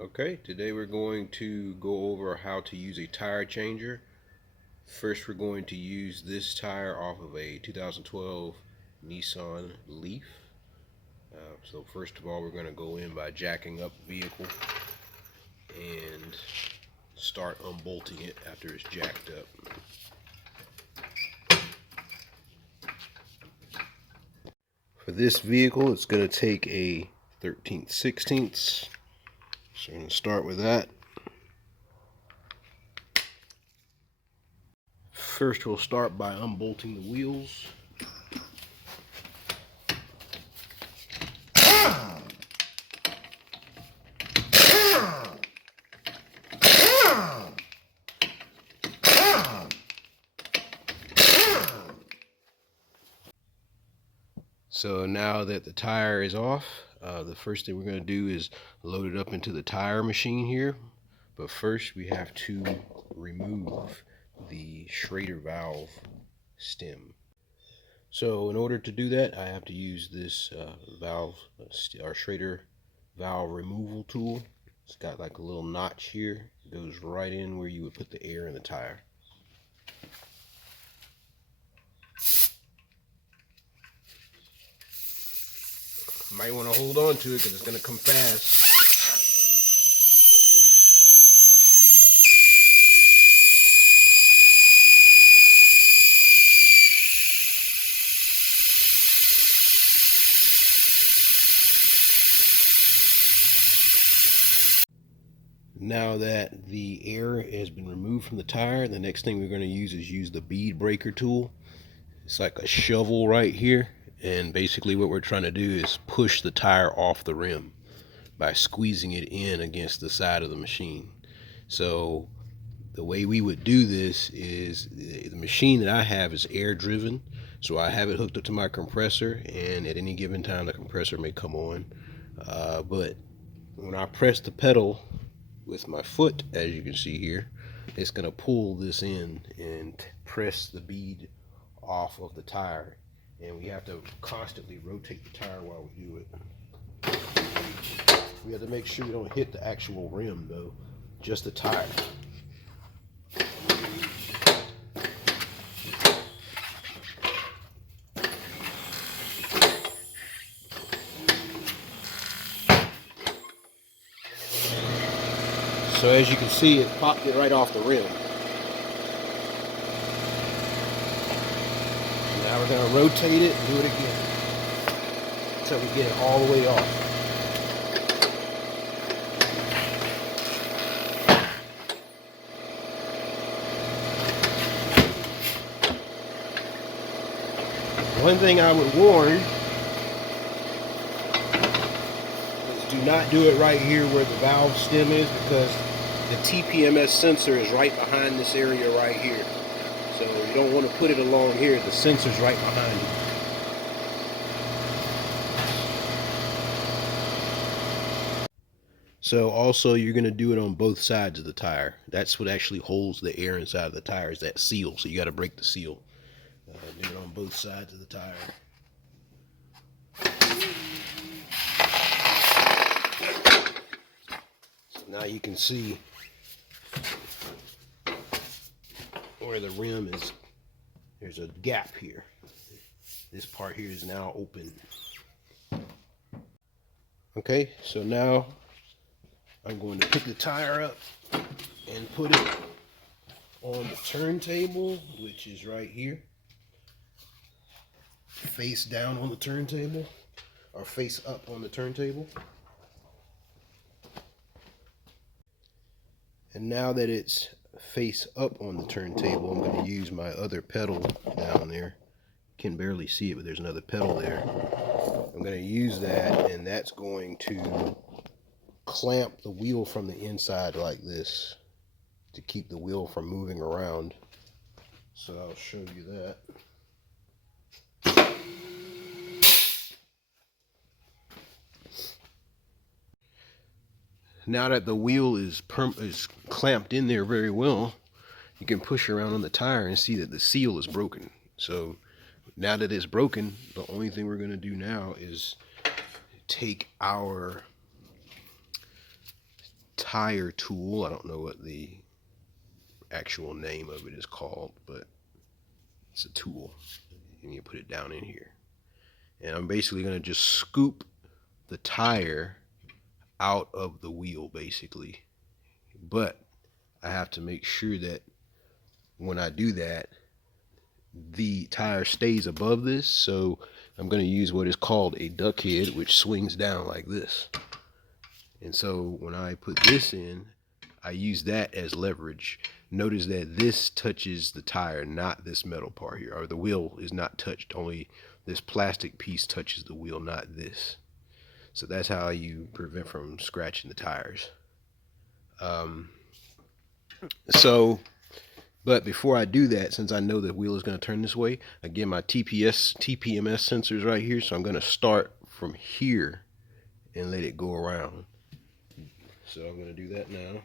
Okay, today we're going to go over how to use a tire changer. First, we're going to use this tire off of a 2012 Nissan Leaf. So first of all, we're going to go in by jacking up the vehicle and start unbolting it after it's jacked up. For this vehicle, it's going to take a 13/16. So I'm going to start with that. First, we'll start by unbolting the wheels. So now that the tire is off, the first thing we're going to do is load it up into the tire machine here. But first we have to remove the Schrader valve stem. So in order to do that, I have to use this our Schrader valve removal tool. It's got like a little notch here. It goes right in where you would put the air in the tire. Might want to hold on to it because it's going to come fast. Now that the air has been removed from the tire, the next thing we're going to use the bead breaker tool. It's like a shovel right here, and basically what we're trying to do is push the tire off the rim by squeezing it in against the side of the machine. So the way we would do this is the machine that I have is air driven, so I have it hooked up to my compressor, and at any given time the compressor may come on, but when I press the pedal with my foot, as you can see here, it's going to pull this in and press the bead off of the tire, and we have to constantly rotate the tire while we do it. We have to make sure we don't hit the actual rim though, just the tire. So as you can see, it popped it right off the rim. Now we're going to rotate it and do it again until we get it all the way off. One thing I would warn is do not do it right here where the valve stem is, because the TPMS sensor is right behind this area right here. So you don't want to put it along here. The sensor's right behind it. So also you're going to do it on both sides of the tire. That's what actually holds the air inside of the tire, is that seal. So you got to break the seal. Do it on both sides of the tire. So now you can see where the rim is. There's a gap here. This part here is now open. Okay, so now I'm going to pick the tire up and put it on the turntable, which is right here. Face down on the turntable, or face up on the turntable. And now that it's face up on the turntable, I'm going to use my other pedal down there. You can barely see it, but there's another pedal there. I'm going to use that, and that's going to clamp the wheel from the inside like this to keep the wheel from moving around. So I'll show you that. Now that the wheel is clamped in there very well, you can push around on the tire and see that the seal is broken. So now that it's broken, the only thing we're going to do now is take our tire tool. I don't know what the actual name of it is called, but it's a tool. And you put it down in here. And I'm basically going to just scoop the tire out of the wheel, basically. But I have to make sure that when I do that, the tire stays above this. So I'm going to use what is called a duck head, which swings down like this. And so when I put this in, I use that as leverage. Notice that this touches the tire, not this metal part here, or the wheel is not touched. Only this plastic piece touches the wheel, not this. So that's how you prevent from scratching the tires. But before I do that, since I know the wheel is going to turn this way, again, my TPMS sensors right here. So I'm going to start from here and let it go around. So I'm going to do that now.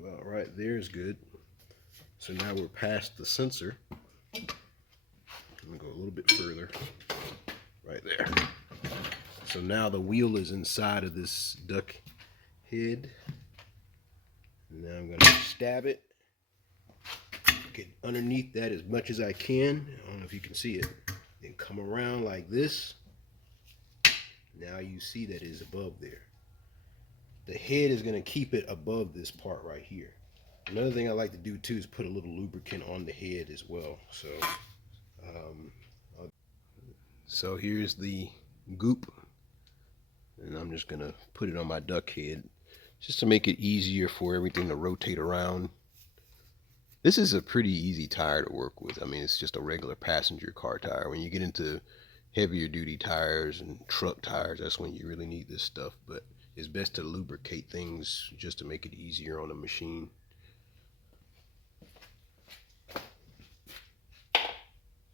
About right there is good. So now we're past the sensor. I'm going to go a little bit further. Right there. So now the wheel is inside of this duck head. Now I'm going to stab it. Get underneath that as much as I can. I don't know if you can see it. Then come around like this. Now you see that it is above there. The head is going to keep it above this part right here. Another thing I like to do too is put a little lubricant on the head as well. So here's the goop, and I'm just going to put it on my duck head just to make it easier for everything to rotate around. This is a pretty easy tire to work with. I mean, it's just a regular passenger car tire. When you get into heavier duty tires and truck tires, that's when you really need this stuff. But it's best to lubricate things just to make it easier on a machine.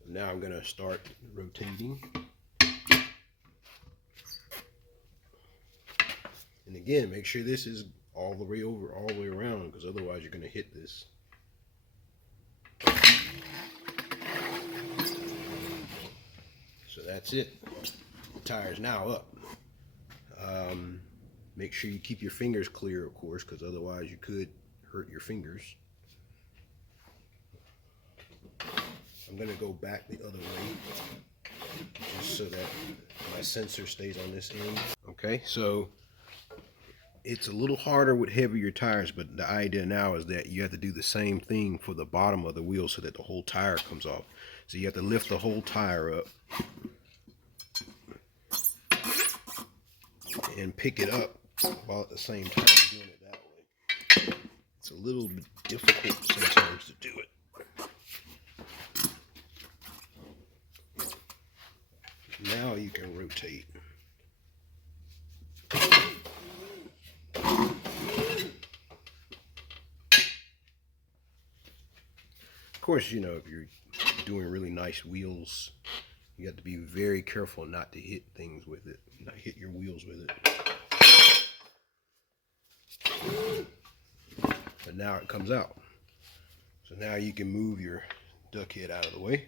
Now I'm going to start rotating. And again, make sure this is all the way over, all the way around, because otherwise you're going to hit this. So that's it. The tire's now up. Make sure you keep your fingers clear, of course, because otherwise you could hurt your fingers. I'm going to go back the other way just so that my sensor stays on this end. Okay, so it's a little harder with heavier tires, but the idea now is that you have to do the same thing for the bottom of the wheel so that the whole tire comes off. So you have to lift the whole tire up and pick it up while at the same time doing it that way. It's a little bit difficult sometimes to do it. Now you can rotate. Of course, you know, if you're doing really nice wheels, you have to be very careful not to hit things with it, not hit your wheels with it. But now it comes out. So now you can move your duck head out of the way.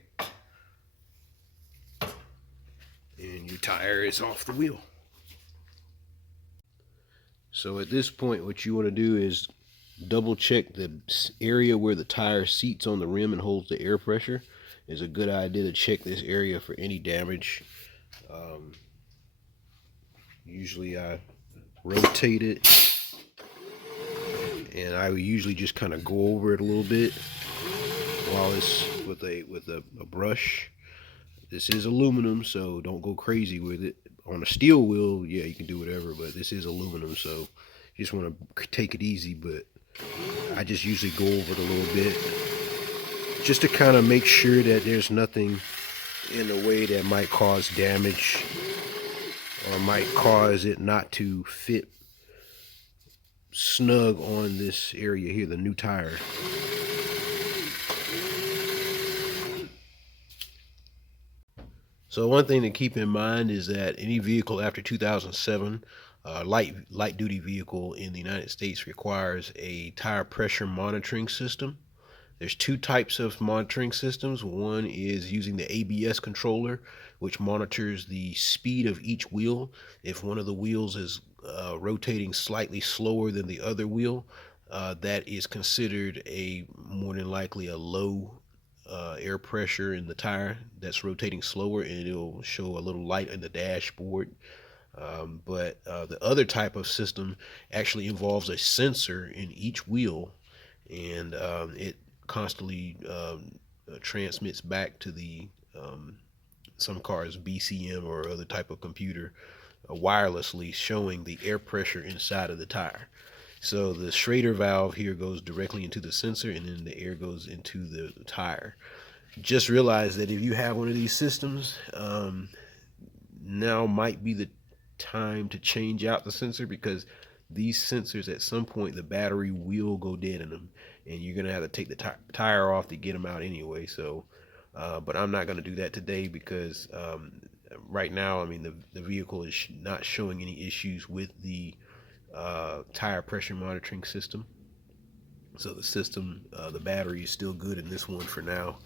And your tire is off the wheel. So at this point, what you want to do is double check the area where the tire seats on the rim and holds the air pressure. It's a good idea to check this area for any damage. Usually I rotate it, and I would usually just kind of go over it a little bit while it's with a brush. This is aluminum, so don't go crazy with it. On a steel wheel, yeah, you can do whatever, but this is aluminum, so you just want to take it easy. But I just usually go over it a little bit just to kind of make sure that there's nothing in the way that might cause damage or might cause it not to fit snug on this area here, the new tire. So one thing to keep in mind is that any vehicle after 2007, light duty vehicle in the United States requires a tire pressure monitoring system. There's two types of monitoring systems. One is using the ABS controller, which monitors the speed of each wheel. If one of the wheels is rotating slightly slower than the other wheel, that is considered a more than likely a low air pressure in the tire that's rotating slower, and it'll show a little light in the dashboard. But the other type of system actually involves a sensor in each wheel, and it constantly transmits back to the some cars BCM or other type of computer wirelessly, showing the air pressure inside of the tire. So the Schrader valve here goes directly into the sensor, and then the air goes into the tire. Just realize that if you have one of these systems, now might be the time to change out the sensor, because these sensors, at some point the battery will go dead in them, and you're gonna have to take the tire off to get them out anyway. So but I'm not going to do that today, because right now, I mean, the vehicle is not showing any issues with the tire pressure monitoring system. So the system, the battery is still good in this one for now.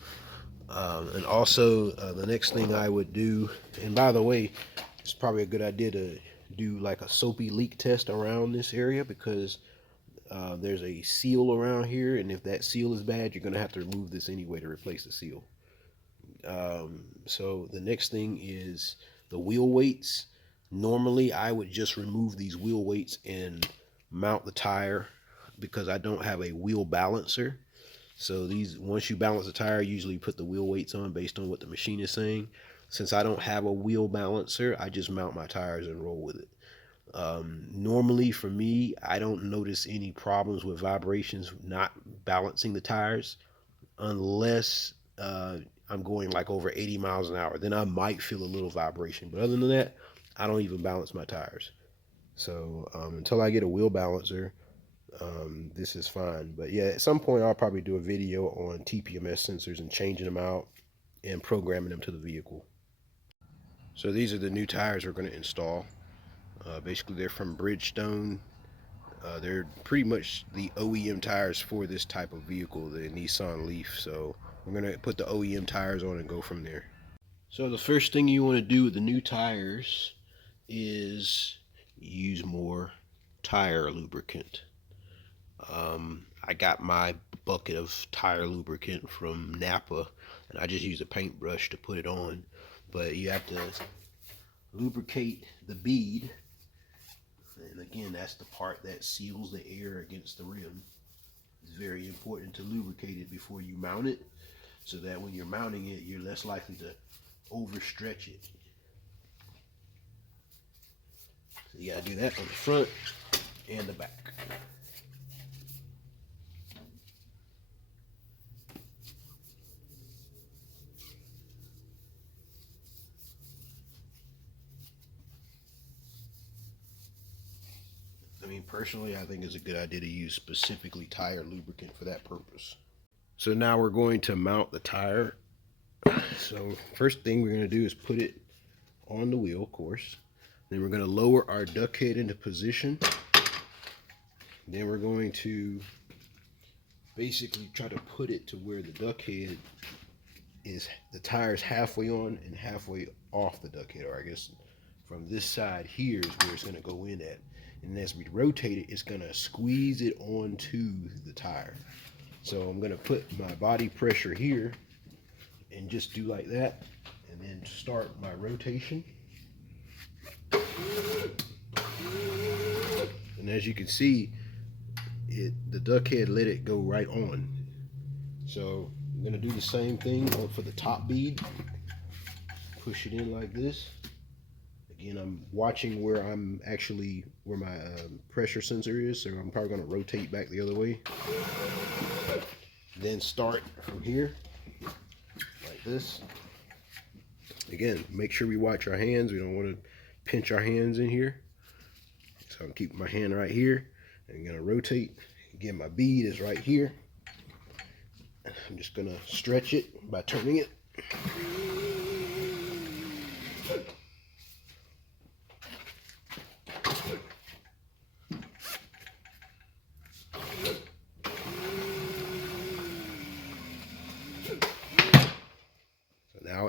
And also, the next thing I would do, and by the way, it's probably a good idea to do like a soapy leak test around this area, because there's a seal around here, and if that seal is bad, you're going to have to remove this anyway to replace the seal. So the next thing is the wheel weights. Normally, I would just remove these wheel weights and mount the tire, because I don't have a wheel balancer. So these, once you balance the tire, usually you put the wheel weights on based on what the machine is saying. Since I don't have a wheel balancer, I just mount my tires and roll with it. Normally for me, I don't notice any problems with vibrations not balancing the tires, unless I'm going like over 80 miles an hour. Then I might feel a little vibration. But other than that, I don't even balance my tires. So until I get a wheel balancer, this is fine. But yeah, at some point I'll probably do a video on TPMS sensors and changing them out and programming them to the vehicle. So these are the new tires we're going to install. Basically, they're from Bridgestone. They're pretty much the OEM tires for this type of vehicle, the Nissan Leaf. So we're going to put the OEM tires on and go from there. So the first thing you want to do with the new tires is use more tire lubricant. I got my bucket of tire lubricant from Napa, and I just use a paintbrush to put it on. But you have to lubricate the bead, and again, that's the part that seals the air against the rim. It's very important to lubricate it before you mount it, so that when you're mounting it, you're less likely to overstretch it. So you gotta do that on the front and the back. I mean, personally, I think it's a good idea to use specifically tire lubricant for that purpose. So now we're going to mount the tire. So first thing we're going to do is put it on the wheel, of course. Then we're going to lower our duck head into position. Then we're going to basically try to put it to where the duck head is, the tire's halfway on and halfway off the duck head, or I guess from this side here is where it's going to go in at. And as we rotate it, it's going to squeeze it onto the tire. So I'm going to put my body pressure here and just do like that, and then start my rotation. And as you can see, the duck head let it go right on. So I'm going to do the same thing for the top bead. Push it in like this. Again, I'm watching where my pressure sensor is, so I'm probably going to rotate back the other way. Then start from here, like this. Again, make sure we watch our hands. We don't want to pinch our hands in here. So I'm keeping my hand right here. I'm going to rotate. Again, my bead is right here. I'm just going to stretch it by turning it.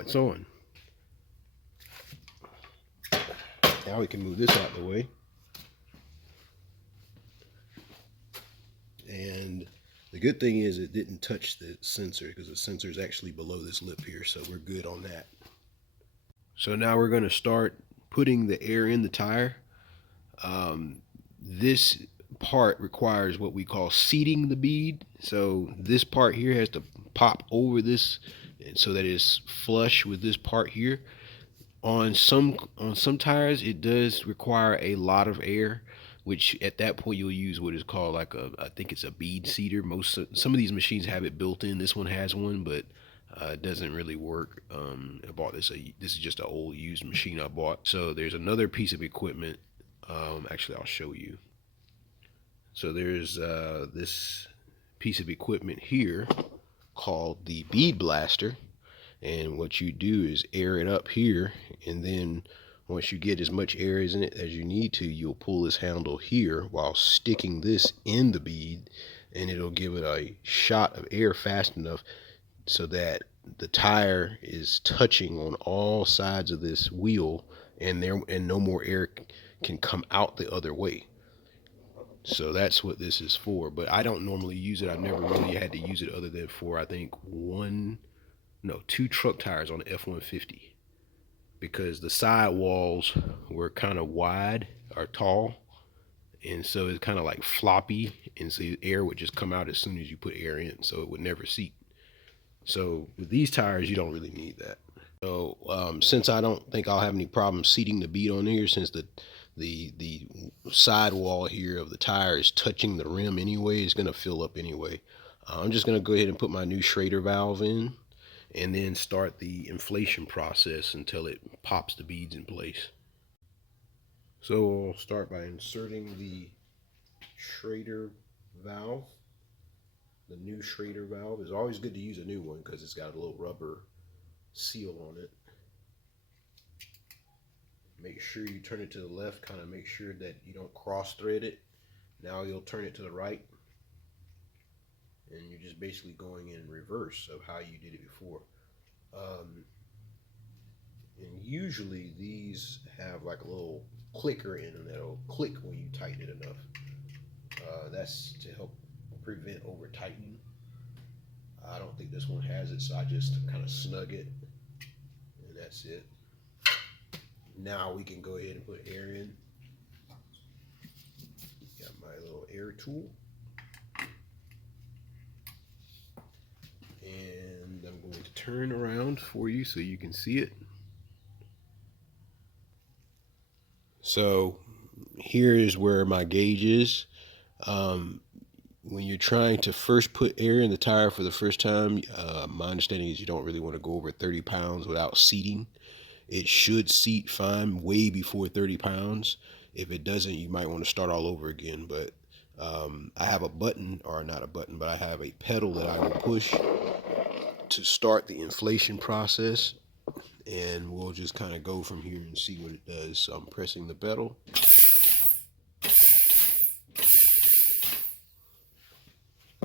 it's on. Now we can move this out of the way. And the good thing is it didn't touch the sensor, because the sensor is actually below this lip here, so we're good on that. So now we're going to start putting the air in the tire. This part requires what we call seating the bead. So this part here has to pop over this so that it's flush with this part here. On some tires, it does require a lot of air, which at that point you'll use what is called like I think it's a bead seater. Some of these machines have it built in. This one has one, but it doesn't really work. I bought this. This is just an old used machine I bought. So there's another piece of equipment. Actually, I'll show you. So there's this piece of equipment here called the bead blaster. And what you do is air it up here, and then once you get as much air in it as you need to, you'll pull this handle here while sticking this in the bead, and it'll give it a shot of air fast enough so that the tire is touching on all sides of this wheel, and no more air can come out the other way. So that's what this is for. But I don't normally use it. I've never really had to use it other than for, I think, two truck tires on the F-150, because the side walls were kind of wide or tall, and so it's kind of like floppy, and so the air would just come out as soon as you put air in, so it would never seat. So with these tires, you don't really need that. So since I don't think I'll have any problem seating the bead on here, since the side wall here of the tire is touching the rim anyway, it's going to fill up anyway. I'm just going to go ahead and put my new Schrader valve in, and then start the inflation process until it pops the beads in place. So I'll start by inserting the Schrader valve. The new Schrader valve is always good to use a new one because it's got a little rubber seal on it. Make sure you turn it to the left, kind of make sure that you don't cross thread it. Now you'll turn it to the right, and you're just basically going in reverse of how you did it before. And usually these have like a little clicker in them that'll click when you tighten it enough. That's to help prevent over tightening. I don't think this one has it, so I just kind of snug it, and that's it. Now we can go ahead and put air in. Got my little air tool. And I'm going to turn around for you so you can see it. So here is where my gauge is. When you're trying to first put air in the tire for the first time, my understanding is you don't really want to go over 30 pounds without seating. It should seat fine way before 30 pounds. If it doesn't, you might want to start all over again. But I have a button, or not a button, but I have a pedal that I will push to start the inflation process, and we'll just kind of go from here and see what it does. So I'm pressing the pedal.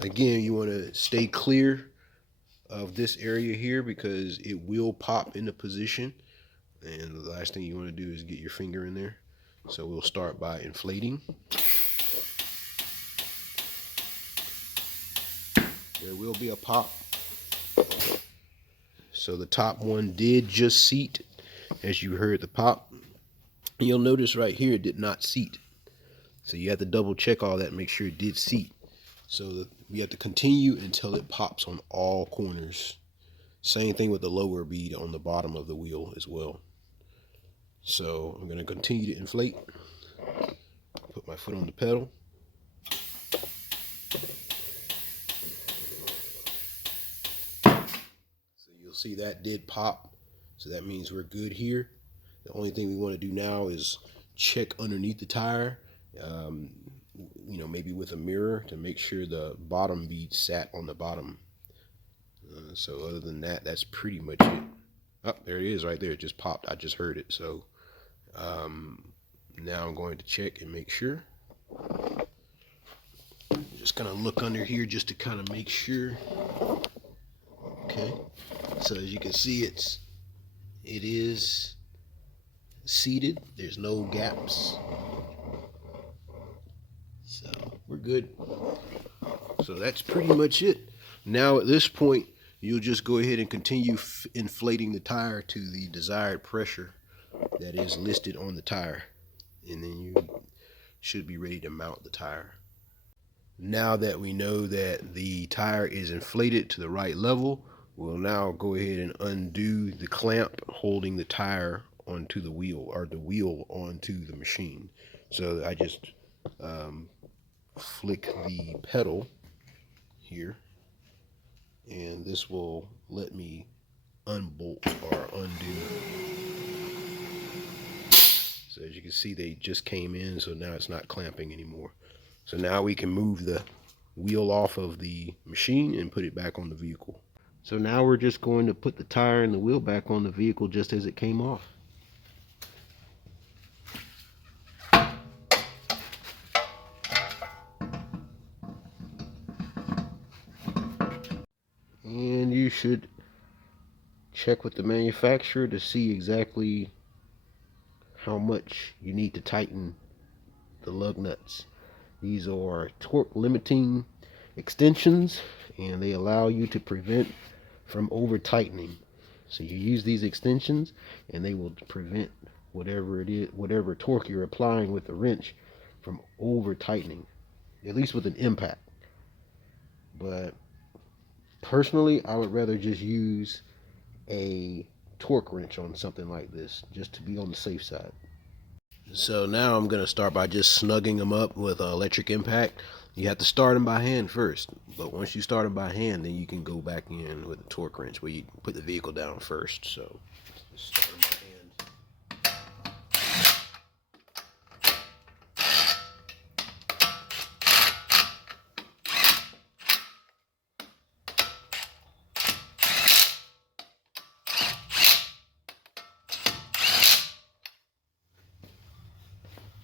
Again, you want to stay clear of this area here because it will pop into position, and the last thing you want to do is get your finger in there. So we'll start by inflating. There will be a pop. So the top one did just seat, as you heard the pop. You'll notice right here it did not seat. So you have to double check all that and make sure it did seat. So we have to continue until it pops on all corners. Same thing with the lower bead on the bottom of the wheel as well. So I'm going to continue to inflate. Put my foot on the pedal. So you'll see that did pop. So that means we're good here. The only thing we want to do now is check underneath the tire. Maybe with a mirror to make sure the bottom bead sat on the bottom. So other than that, that's pretty much it. Oh, there it is right there. It just popped. I just heard it. So now I'm going to check and make sure. Just gonna look under here just to kind of make sure. Okay. So as you can see, it's It is seated. There's no gaps. So we're good. So that's pretty much it. Now at this point, you'll just go ahead and continue inflating the tire to the desired pressure that is listed on the tire. And then you should be ready to mount the tire. Now that we know that the tire is inflated to the right level, we'll now go ahead and undo the clamp holding the tire onto the wheel, or the wheel onto the machine. So I just flick the pedal here, and this will let me unbolt or undo. So as you can see, they just came in, so now it's not clamping anymore. So now we can move the wheel off of the machine and put it back on the vehicle. So now we're just going to put the tire and the wheel back on the vehicle just as it came off. And you should check with the manufacturer to see exactly how much you need to tighten the lug nuts. These are torque limiting extensions, and they allow you to prevent from over tightening. So you use these extensions and they will prevent whatever it is, whatever torque you're applying with the wrench, from over tightening, at least with an impact. But personally, I would rather just use a torque wrench on something like this, just to be on the safe side. So now I'm going to start by just snugging them up with electric impact. You have to start them by hand first, but once you start them by hand, then you can go back in with a torque wrench where you put the vehicle down first. So just start them by hand.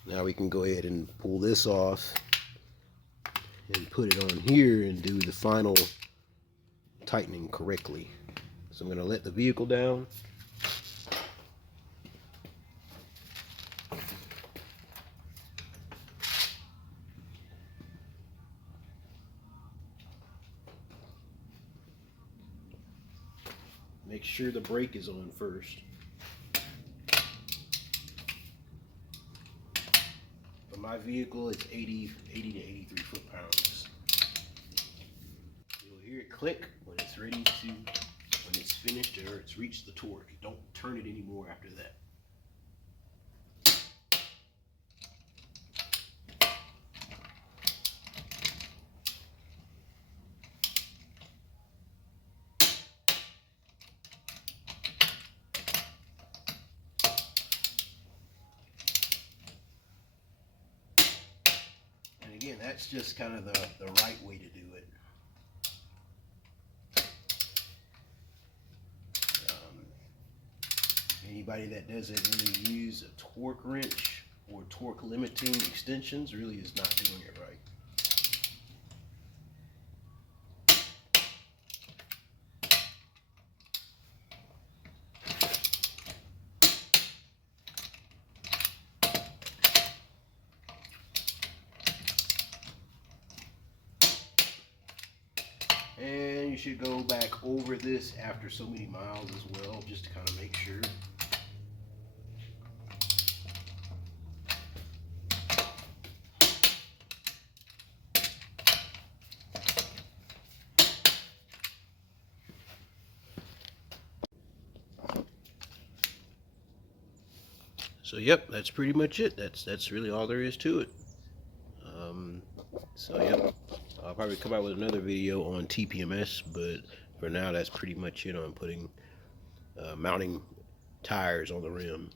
Now we can go ahead and pull this off and put it on here and do the final tightening correctly. So I'm going to let the vehicle down. Make sure the brake is on first. For my vehicle, it's 80 to 83 foot-pounds. You'll hear it click when it's ready to, when it's finished or it's reached the torque. Don't turn it anymore after that. And again, that's just kind of the right way to do it. Anybody that doesn't really use a torque wrench or torque limiting extensions really is not doing it right. And you should go back over this after so many miles as well, just to kind of make sure. So yep, that's pretty much it. That's really all there is to it. So yep, I'll probably come out with another video on TPMS, but for now that's pretty much it on putting mounting tires on the rim.